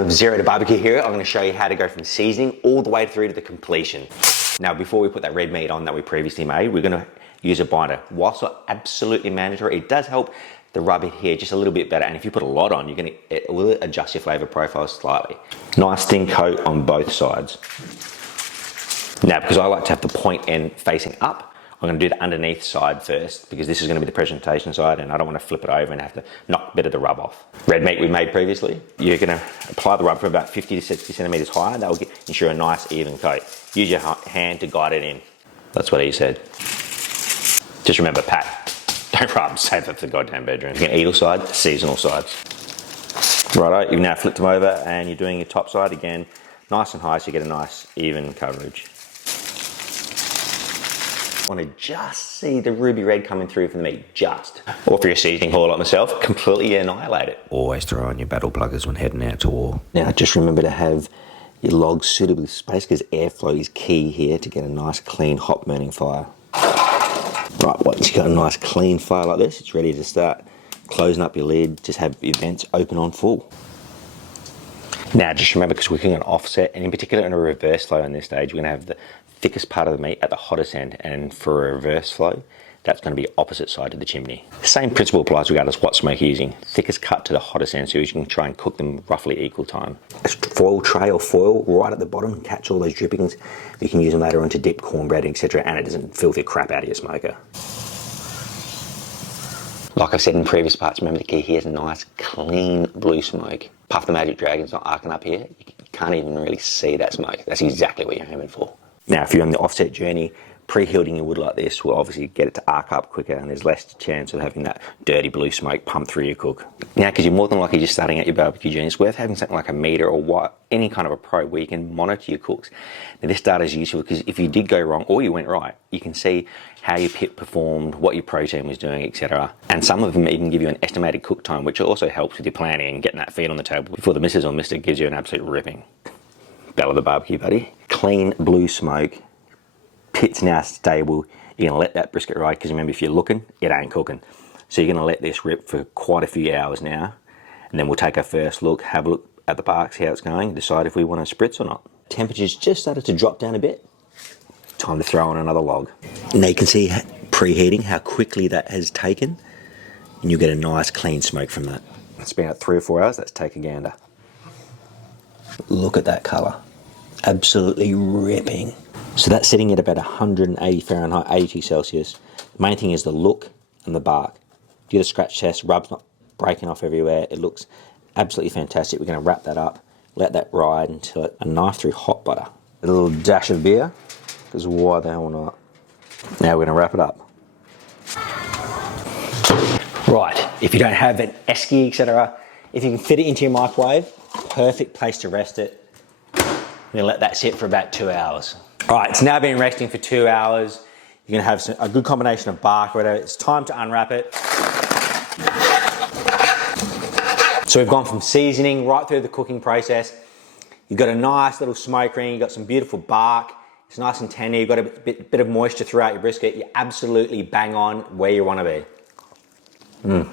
of Zero to Barbecue here. I'm going to show you how to go from seasoning all the way through to the completion. Now, before we put that red meat on that we previously made, we're going to use a binder. Whilst not absolutely mandatory, it does help the rub it here just a little bit better. And if you put a lot on, it will adjust your flavor profile slightly. Nice thin coat on both sides. Now, because I like to have the point end facing up, I'm going to do the underneath side first because this is going to be the presentation side and I don't want to flip it over and have to knock a bit of the rub off. Red meat we made previously, you're going to apply the rub from about 50 to 60 centimeters higher. That will ensure a nice even coat. Use your hand to guide it in. That's what he said. Just remember, Pat, don't rub, save it for the goddamn bedroom. You can eagle side, seasonal sides. Righto, you've now flipped them over and you're doing your top side again, nice and high so you get a nice even coverage. Want to just see the ruby red coming through from the meat, just. Or for your seasoning whore like myself, completely annihilate it. Always throw on your battle pluggers when heading out to war. Now just remember to have your logs suitably spaced because airflow is key here to get a nice clean hot burning fire. Right, once you've got a nice clean fire like this, it's ready to start closing up your lid, just have your vents open on full. Now just remember, because we're cooking an offset and in particular in a reverse flow in this stage, we're going to have the thickest part of the meat at the hottest end, and for a reverse flow, that's going to be opposite side of the chimney. The same principle applies regardless what smoke you're using. Thickest cut to the hottest end so you can try and cook them roughly equal time. A foil tray or foil right at the bottom, catch all those drippings. You can use them later on to dip cornbread, etc., and it doesn't filthy crap out of your smoker. Like I've said in previous parts, remember the key here is nice, clean blue smoke. Puff the Magic Dragon's not arcing up here. You can't even really see that smoke. That's exactly what you're aiming for. Now, if you're on the offset journey, preheating your wood like this will obviously get it to arc up quicker and there's less chance of having that dirty blue smoke pump through your cook. Now, because you're more than likely just starting out your barbecue journey, it's worth having something like a meter or any kind of a probe where you can monitor your cooks. Now, this data is useful because if you did go wrong or you went right, you can see how your pit performed, what your protein was doing, etc. And some of them even give you an estimated cook time, which also helps with your planning and getting that feed on the table before the missus or mister gives you an absolute ripping. Battle of the barbecue, buddy. Clean blue smoke. Pit's now stable. You're going to let that brisket ride because remember, if you're looking, it ain't cooking. So you're going to let this rip for quite a few hours now. And then we'll take our first look, have a look at the bark, see how it's going, decide if we want to spritz or not. Temperature's just started to drop down a bit. Time to throw on another log. Now you can see preheating how quickly that has taken. And you'll get a nice clean smoke from that. It's been about 3 or 4 hours. Let's take a gander. Look at that colour. Absolutely ripping. So that's sitting at about 180 Fahrenheit, 82 Celsius. The main thing is the look and the bark. Do the scratch test, rub's not breaking off everywhere. It looks absolutely fantastic. We're going to wrap that up, let that ride until a knife through hot butter. A little dash of beer, because why the hell not? Now we're going to wrap it up. Right, if you don't have an esky, etc., if you can fit it into your microwave, perfect place to rest it. We're going to let that sit for about 2 hours. All right, it's now been resting for 2 hours. You're going to have a good combination of bark or whatever. It's time to unwrap it. So we've gone from seasoning right through the cooking process. You've got a nice little smoke ring. You've got some beautiful bark. It's nice and tender. You've got a bit of moisture throughout your brisket. You're absolutely bang on where you want to be.